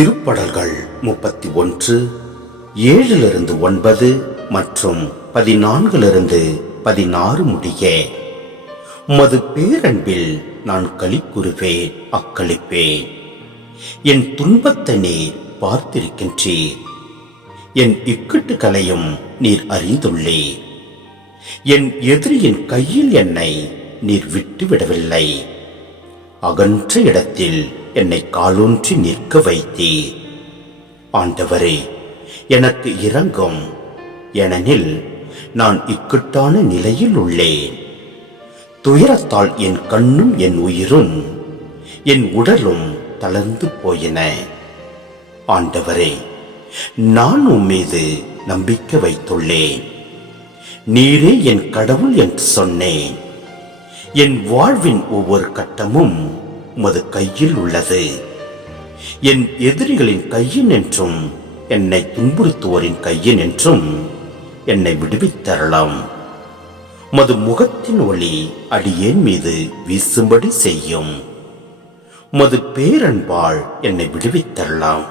திருப்படல்கள் 31 7-9 மற்றும் 14-16 முடிய. உமது பேரன்பில் நான் களிக்குறுவேன், அக்களிப்பேன். என் துன்பத்தை நீர் பார்த்திருக்கின்றீர், என் இக்கட்டுகளையும் நீர் அறிந்துள்ளீர். என் எதிரியின் கையில் என்னை நீர் விட்டுவிடவில்லை. அகன்ற இடத்தில் என்னை காலூன்றி நிற்க வைத்தீர். ஆண்டவரே, எனக்கு இரங்கும், ஏனெனில் நான் இக்கட்டான நிலையில் உள்ளேன். துயரத்தால் என் கண்ணும் என் உயிரும் என் உடலும் தளர்ந்து போயின. ஆண்டவரே, நான் உம்மீது நம்பிக்கை வைத்துள்ளேன். நீரே என் கடவுள் என்று சொன்னேன். என் வாழ்வின் ஒவ்வொரு கட்டமும் உமது கையில் உள்ளது. என் எதிரிகளின் கையின் என்றும் என்னை துன்புறுத்துவோரின் கையின் என்றும் என்னை விடுவித்தரலாம். உமது முகத்தின் ஒளி அடியேன் மீது வீசும்படி செய்யும். உமது பேரன்பால் என்னை விடுவித்தரலாம்.